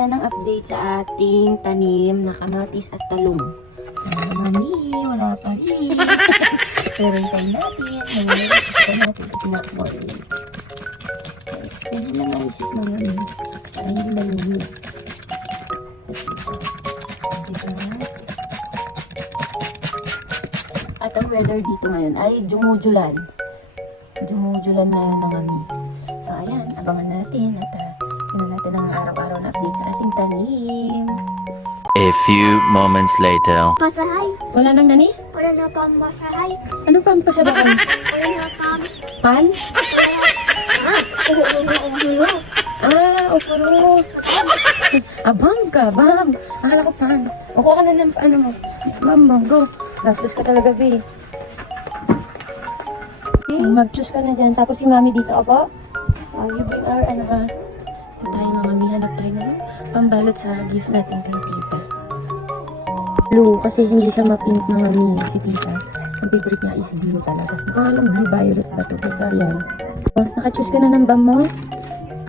Yan ang update sa ating tanim na kamatis at talong. Mami, wala pa rin. Pero hintayin natin. Hintayin natin kasi na-morning. Hindi na maisip mo yun. Ay, hindi na yun. At ang weather dito ngayon ay jumujulan. Jumujulan na yun mga mi. So ayan, abangan natin at yun natin ang araw-araw na update sa ating tanim. A few moments later. Pasahay. Wala nang nani? Wala na pang masahay. Ano pa ang pasabakan? Wala na pang... Pan? Ulo. Upuro. Abang ka, bam. Akala ko pan. O kuha ka na ng ano mo. Bam, go. Gastos ka talaga, be. Mag-choose ka na dyan. Tapos si mami dito, opo. You bring our, ano ha. Tayo mga mami, hanap tayo na pambalot sa gift natin kay tita. Blue, kasi hindi siya mapink mga mami si tita. Ang favorite niya is blue talaga. Baka lang blue violet ba ito? Kasi yan. Oh, naka-choose ka na ng bam mo?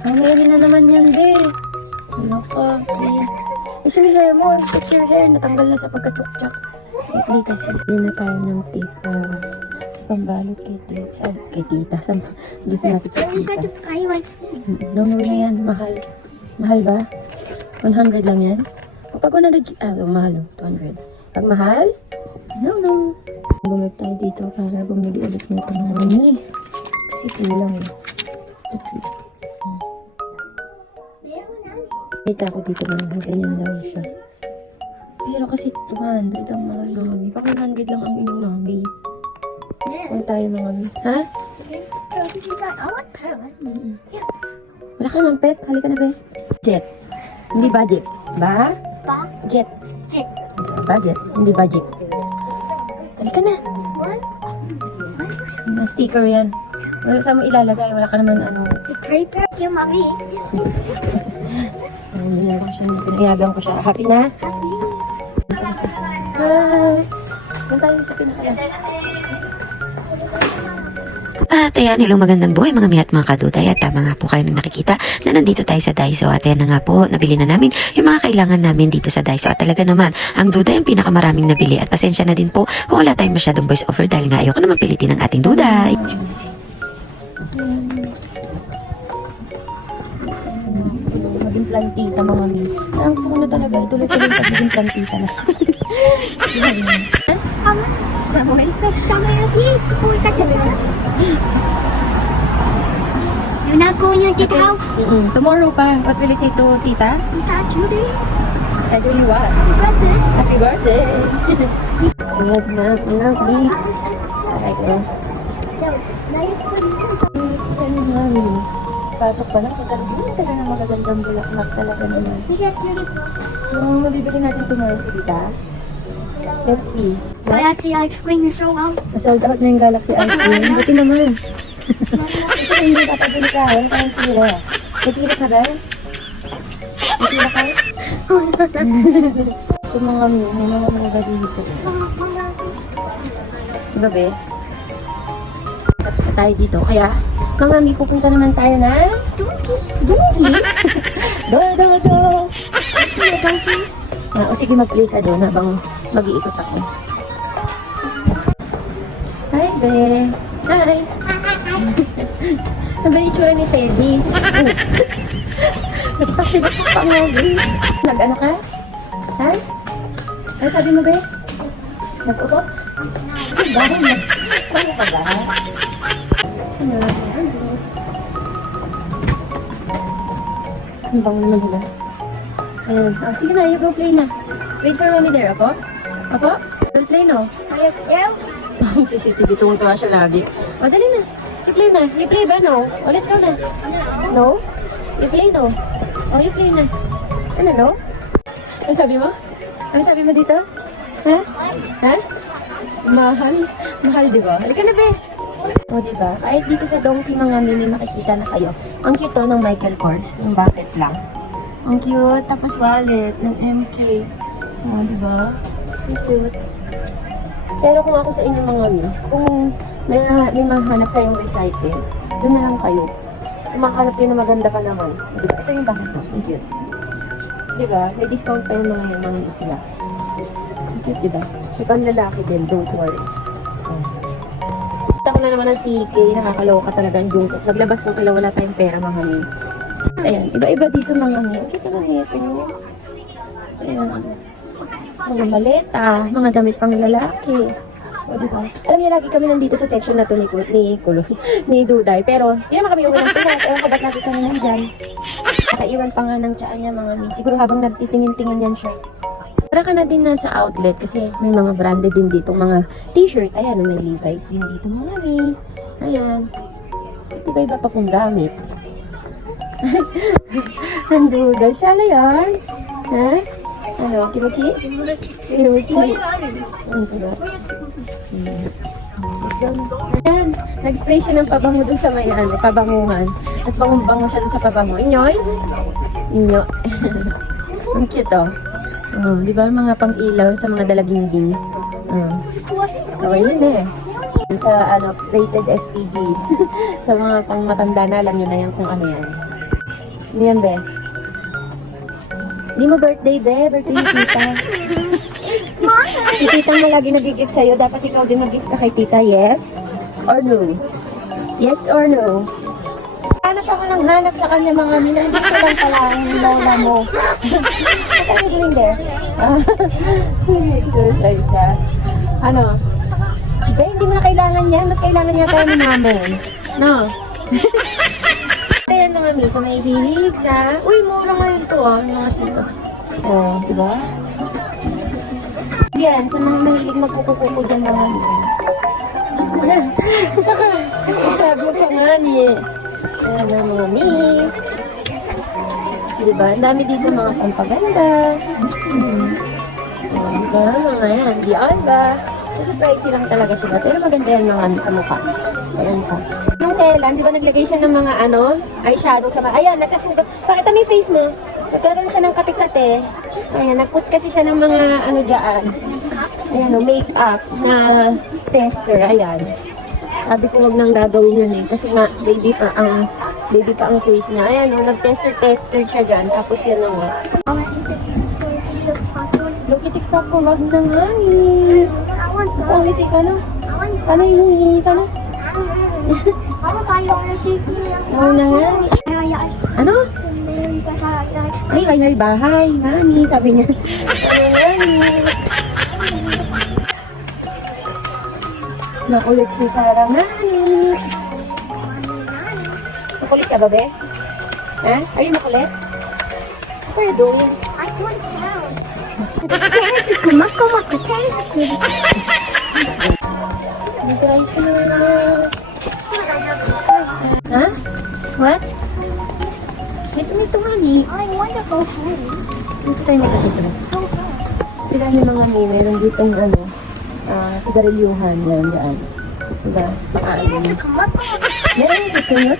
Ay, mayroon na naman yan, be. Ano ka, okay. It's your hair mo. It's your hair. Natanggal na sa pagkatukyak. Wait, kasi yun na tayo ng tita. Pambalot kay tita. Kay tita. Saan ka? Gift natin kay tita. Dono na yan. Mahal. Mahal ba? 100 lang yan? O pag 100, mahal. 200. Pag mahal? No. Bumalik tayo dito para bumili ulit nito ng mami. Kasi kulang eh. Kita ko dito naman. Ganyan daw siya. Pero kasi 200 ang mahal mami. Pag 100 lang ang inyong mami. Huwag tayo mga mami. Ha? Wala ka ng pet? Halika na, be. Jet. Hindi budget. Ba? Jet. Budget. Hindi budget. Halika na. May sticker yan. Wala saan mo ilalagay. Wala ka naman ano. Paper yung mami. Hindi na lang siya. Pinayagan ko siya. Happy na? Hi. Punta tayo sa pinakalas. At ayan, hello, magandang buhay mga mihat mga kaduday. At tama nga po kayo nang nakikita na nandito tayo sa Daiso. At ayan na nga po, nabili na namin yung mga kailangan namin dito sa Daiso. At talaga naman, ang duday ang pinakamaraming nabili. At pasensya na din po kung wala tayong masyadong voice over dahil nga ayoko naman pilitin ang ating duday. Maging plantita mga mi. Parang gusto ko na talaga ituloy-tuloy yung pagiging plantita na. Samuel? You're not going to get house? Tomorrow pa. What will you say to tita? Tita Judy? Julie what? Birthday? Happy birthday! Ingat na, ingat ni. Ay ko. Ano mami? Pasok pa lang sa sarili. Taga na magagandang bulaklak talaga naman. Tita Judy? Yung mabibili natin tomorrow si tita? Let's see. Wala si ice cream na sold out. Nasold out na yung Galaxy ice cream. Buti naman. Ito na hindi papabili ka. Wala tayong pila. May pila ka ba? May pila ka? Ito mga may mga dito. Diba be? Tapos na tayo dito. Kaya, mga mi, pupunta naman tayo na Donkey. Do. O sige, mag-play ka doon habang mag-iikot ako. Hi, be. Hi. Ano ba yung itsura ni Teddy? Nagpapilap pa nga, be. Nag-ano ka? Ha? Ano sabi mo, be? Nag-utot? Bakit? Ano ka ba? Ano? Ang bango naman nila. Ayan. Sige na, you go play na. Wait for mommy there, apo? Apo? Don't play, no? Ang CCTV, tumutuwa siya lagi. O, dali na. You play na. You play ba, no? O, let's go na. No? You play, no? O, you play na. Ano, no? Ano sabi mo? Ano sabi mo dito? Ha? Ha? Mahal? Mahal, di ba? Halika na, be. O, di ba? Kahit dito sa Donkey mga mini makikita na kayo. Ang cute to ng Michael Kors. Yung bucket lang. Ang cute. Tapos wallet ng MK. O, di ba? Ang cute. Pero kung ako sa inyo mga mi, kung may mahanap kayong recycle, doon na lang kayo. Kung makahanap kayo na maganda pa naman. Diba? Ito yung bakit to. Ang cute. Diba? May discount pa yung mga yan, mga sila. Ang cute, diba? May panlalaki din, don't worry. Kita ko na naman ang CK, nakakaloka talaga ang Jungkook. Naglabas ng kailan wala tayong pera mga mi. Ayan, iba-iba dito mga mi. Kita mo nito. Ayan. Mga maleta, mga damit pang lalaki. O, diba? Alam niyo, lagi kami nandito sa section na to ni Duday. Pero, di naman kami uwi ng pilat. Ewan ko ba't lagi kami nandyan. Nakaiwan pa nga ng tiyaan niya mga mi. Siguro habang nagtitingin-tingin yan siya. Para ka na din nasa outlet kasi may mga branded din dito, mga t-shirt. Ayan, may Levi's din dito mga mi. Ayan. Iba-iba pa kong gamit. Ang Duday. Shala yan. Ha? Ano? Kimochi? Kimochi. Ano ba? Let's go. Ayan. Nag-spray siya ng pabango dun sa may pabanguhan. Tapos bango-bango siya dun sa pabango. Inyoy? Inyo. Ang cute oh. Oh, di ba mga pang-ilaw sa mga dalaginding? Oh, yun eh. Sa rated SPG. Sa mga pang matanda na, alam nyo na yan kung ano yan. Ano yan, be? Hindi mo birthday, be. Birthday ni tita. Si tita mo lagi nag-gift sa'yo. Dapat ikaw din mag-gift ka kay tita. Yes? Or no? Yes or no? Hanap ako ng hanap sa kanya mga mina. Hindi ko lang pala ang lola mo. What are you doing there? Exercise siya. Ano? Be, hindi mo na kailangan yan. Mas kailangan niya tayo ni mamon. No? Ayan mga miso, may hilig sa... Uy, mura ngayon to yung mga sito. Oh, diba? Yan, sa mga mahilig magkukukuko dyan mga miso. Saka, sabi pa nga ni... Ayan na mga mi. Diba? Ang dami dito mga pampaganda. Diba? Mga yan, di alba. Surprise lang talaga sila. Pero maganda yan mga mi sa mukha. Ayan pa. Nung kailan, di ba naglagay siya ng mga eyeshadow sa mga... Ayan, nagkasugat. Pakita mo yung face mo. Nagkaroon siya ng kate-kate. Ayan, nagput kasi siya ng mga dyan. Ayan, make-up na tester. Ayan. Sabi ko wag nang gagawin yun eh. Kasi nga, baby pa ang face niya. Ayan, nag-tester siya dyan. Tapos yan nga. Lukitik pa ko, wag na nga eh. Lukitik ka na. Paano hihingi ka na? Oo na nga ni. Ano? Ay, bahay. Nani, sabi niya. Ano nga ni? Makulit si Sarah. Nani. Makulit ka ba, be? Ha? Are you makulit? What are you doing? I want sounds. Mako. Ha? What? Ito honey. I want to go home. Dito tayo magkakita. Sila yung mga meron dito sigarilyuhan yan dyan. Diba? Pakaalim. Meron si Kunot.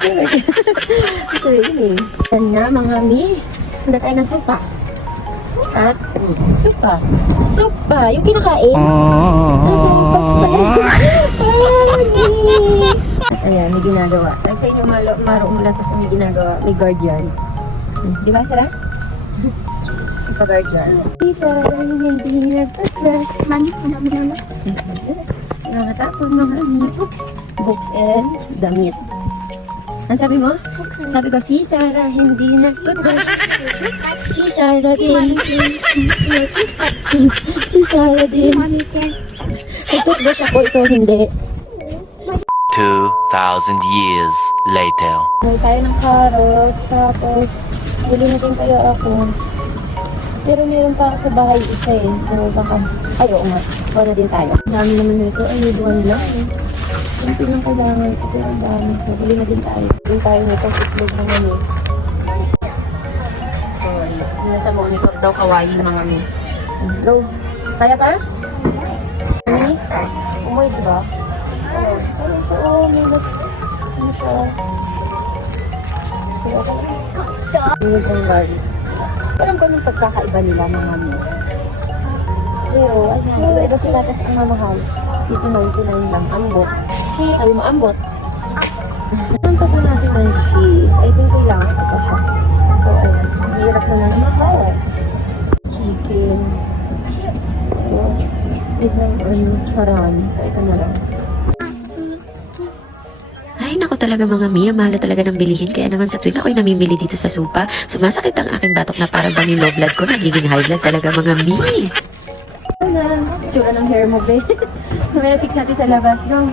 So, yun eh. Yan na mga mi. Handa tayo ng supa. At, supa. Supa! Yung kinakain. Sumpas pa rin. Ayan, may ginagawa. Sabi sa inyo, maroong tapos na may ginagawa. May guardian. Di ba, Sarah? Ipa-guardian. Isa, hindi nagpa-crush. Nakatapon mga books and damit. Ano sabi mo? Sabi ko, si Sarah hindi nagpa-crush. Si Sarah din. Si Sarah din. Nagpa-crush ako, ito hindi. 2,000 years later. Bili tayo ng carrots, tapos bili na din kayo ako. Pero meron pa ako sa bahay isa eh. So baka, oo nga, bawa na din tayo. Ang dami naman nito, ay buwan lang eh. Ang pinang kailangan ito, pero ang dami. So bili na din tayo. Bili tayo nito, itlog naman eh. So, nasa monitor daw, kawaii mga mi. Hello, kaya pa? Ano? Umoy, diba? Oo, may mas, ano siya. Kaya ka lang. Hindi pang bari. Parang ba nung pagkakaiba nila mga mi? Pero, ayan, iba-iba sila tas ang mamahal. Dito 99 lang. Ambot. Okay, ay maambot. Nanta po natin ng cheese. I think kailangan ko pa siya. So, ayun. Hirap na naman ako. Chicken. Charan. So, ito na lang. Ay, naku talaga mga Mia, mahal na talaga ng bilihin. Kaya naman sa tuwing ako'y namimili dito sa Supa, sumasakit ang aking batok na parang bang yung low blood ko, nagiging high blood talaga mga Mia. Ano na? Tsura ng hair mo, babe. Mamaya fix natin sa labas. Go.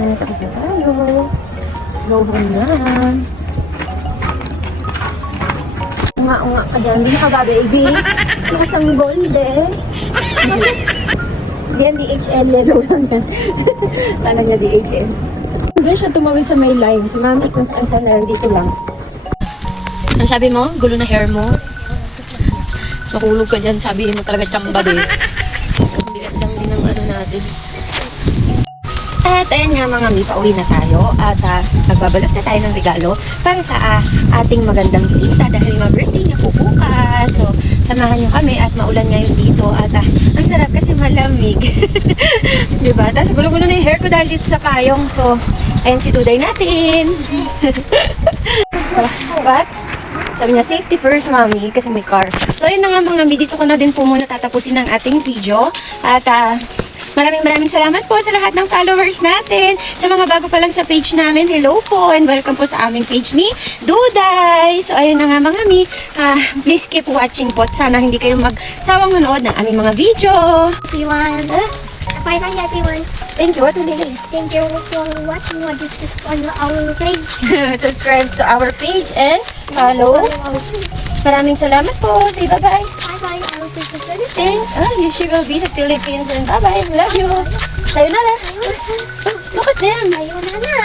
Ay, tapos na tayo. Let's go home na. Unga-unga ka dyan. Hindi ka ba, baby? Nakasanggol, din. Hindi yan DHL. Yellow lang yan. Sana niya DHL. Doon siya tumawid sa may line. Si mami kung saan na dito lang. Ano sabi mo? Gulo na hair mo? Nakulog ka dyan, sabihin mo talaga tsamba eh. Ang bigat lang din ang ano natin. At ayan nga mga mi, pauwi na tayo at magbabalot na tayo ng regalo para sa ating magandang tita dahil birthday niya po bukas. So, samahan niyo kami at maulan ngayon dito at ang sarap kasi malamig. Diba? Tapos gulo-gulo na yung hair ko dahil dito sa payong. So, ayan si Duday natin. What? Sabi niya, safety first, mami, kasi may car. So, ayun na nga mga mi, dito ko na din po muna tatapusin ang ating video. At maraming salamat po sa lahat ng followers natin. Sa mga bago pa lang sa page namin, hello po and welcome po sa aming page ni Duday. So, ayun na nga mga mi, please keep watching po. Sana hindi kayo magsawang manood ng aming mga video. Everyone. Bye bye everyone. Thank you. What will you say? Thank you for watching what is this on our page. Subscribe to our page and follow. Maraming salamat po. Say bye-bye. Bye bye. I will see you soon. She will be sa Philippines and bye-bye. Love you. Sayonara. Oh, look at them. Sayonara.